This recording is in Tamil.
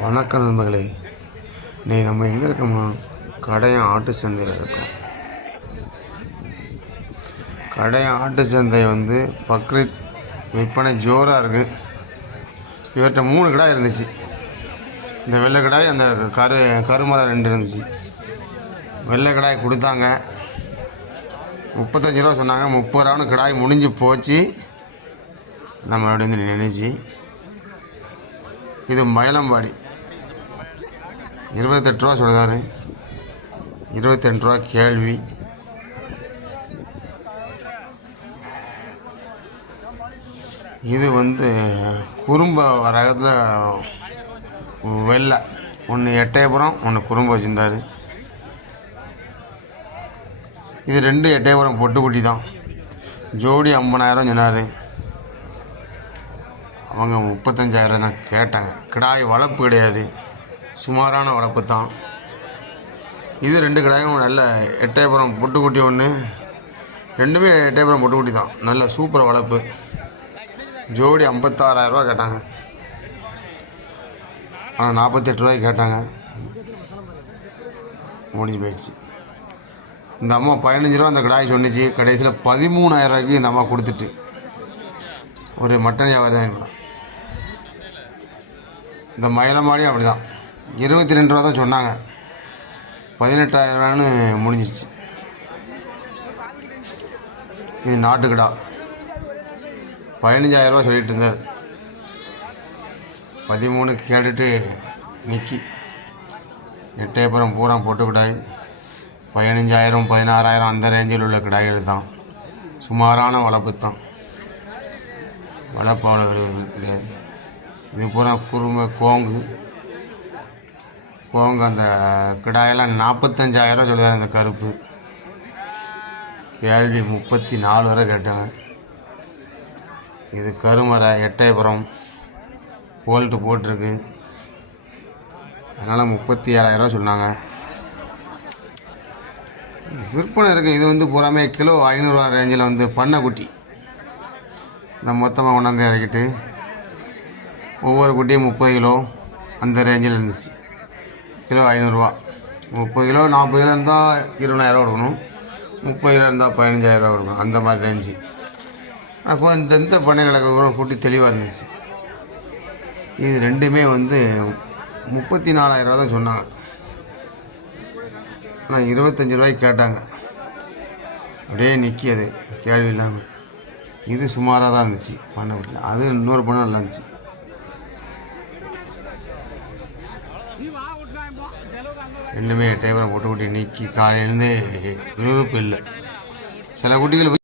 வணக்கம் நண்பர்களே. நீ நம்ம எங்கே இருக்கோம்னா கடையம் ஆட்டு சந்தையில் இருக்கோம். கடையம் ஆட்டு சந்தை வந்து பக்ரீத் விற்பனை ஜோராக இருக்குது இவர்கிட்ட மூணு கிடாய் இருந்துச்சு. இந்த வெள்ளை கடாய் அந்த கரு கருமலை ரெண்டு இருந்துச்சு. வெள்ளை கடாய் கொடுத்தாங்க. முப்பத்தஞ்சு ரூபா சொன்னாங்க. முப்பது ரூபான்னு கிடாய் முடிஞ்சு போச்சு. நம்ம அப்படி வந்து நினைச்சு இது மயிலம்பாடி. இருபத்தெட்டு ரூபா சொல்லுதாரு இருபத்தெண்டு ரூபா கேள்வி. இது வந்து குறும்ப ரகத்தில் வெள்ளை. ஒன்று எட்டயபுரம் ஒன்று குறும்ப வச்சுருந்தாரு. இது ரெண்டு எட்டயபுரம் பொட்டுக்குட்டி தான். ஜோடி ஐம்பதாயிரம் சொன்னார். அவங்க முப்பத்தஞ்சாயிரம் தான் கேட்டாங்க. கிடாய் வளர்ப்பு கிடையாது. சுமாரான வளர்ப்பு தான். இது ரெண்டு கிடாயும் நல்ல எட்டயபுரம் பொட்டுக்குட்டி ஒன்று ரெண்டுமே எட்டயபுரம் பொட்டுக்குட்டி தான். நல்ல சூப்பர் வளர்ப்பு. ஜோடி ஐம்பத்தாறாயிரரூவா கேட்டாங்க. ஆனால் நாற்பத்தெட்டு ரூபாய்க்கு கேட்டாங்க. முடிஞ்சு போயிடுச்சு. இந்த அம்மா பதினஞ்சு ரூபா அந்த கிடாய் சொன்னிச்சு. கடைசியில் பதிமூணாயிரரூவாய்க்கு இந்த அம்மா கொடுத்துட்டு. ஒரு மட்டன் வியாபாரி தான் இந்த மயிலமாடி அப்படி தான் இருபத்தி ரெண்டு ரூபா தான் சொன்னாங்க பதினெட்டாயிரரூவான்னு முடிஞ்சிச்சு இது நாட்டுக்கடா. பதினஞ்சாயிரரூவா சொல்லிட்டு இருந்தார். பதிமூணு கேட்டுட்டு நிக்கி. எட்டயபுரம் பூரா போட்டு கிடாய். பதினஞ்சாயிரம் பதினாறாயிரம் அந்த ரேஞ்சில் உள்ள கிடாய்கள் தான். சுமாரான வளர்ப்பு தான். வளர்ப்பு அவ்வளோ கிடையாது. இது பூரா குருமை கோங்கு. கோங்கு அந்த கிடாயெல்லாம் நாற்பத்தஞ்சாயிரம் சொல்லுவாங்க அந்த கருப்பு. கேள்வி முப்பத்தி நாலு வரை கேட்டாங்க இது கருமரை எட்டயபுரம் போல்ட்டு போட்டிருக்கு. அதனால் முப்பத்தி ஏழாயிரம் சொன்னாங்க. விற்பனை இருக்குது இது வந்து பூராமே கிலோ ஐநூறுரூவா ரேஞ்சில் வந்து பண்ணைக்குட்டி இந்த மொத்தமாக கொண்டாந்து இறக்கிட்டு ஒவ்வொரு குட்டியும் முப்பது கிலோ அந்த ரேஞ்சில் இருந்துச்சு. கிலோ ஐநூறுரூவா முப்பது கிலோ நாற்பது கிலோ இருந்தால் இருபதாயிரரூவா கொடுக்கணும். முப்பது கிலோ இருந்தால் பதினஞ்சாயிரரூவா கொடுக்கணும். அந்த மாதிரி ரேஞ்சு அப்போ இந்த இந்த பண்ணைகளுக்கு கூட குட்டி தெளிவாக இருந்துச்சு. இது ரெண்டுமே வந்து முப்பத்தி நாலாயிரரூவா தான் சொன்னாங்க. ஆனால் இருபத்தஞ்சி ரூபாய்க்கு கேட்டாங்க. அப்படியே நிற்கி அது கேள்வி இல்லாமல் இது சுமாராக தான் இருந்துச்சு. பண்ணை வீட்டில். அது இன்னொரு பண்ணை நல்லா இருந்துச்சு. ரெண்டுமே டேபரை போட்டு கூட்டி நீக்கி காலையிலேருந்து விறுவிறுப்பு இல்லை சில குட்டிகள்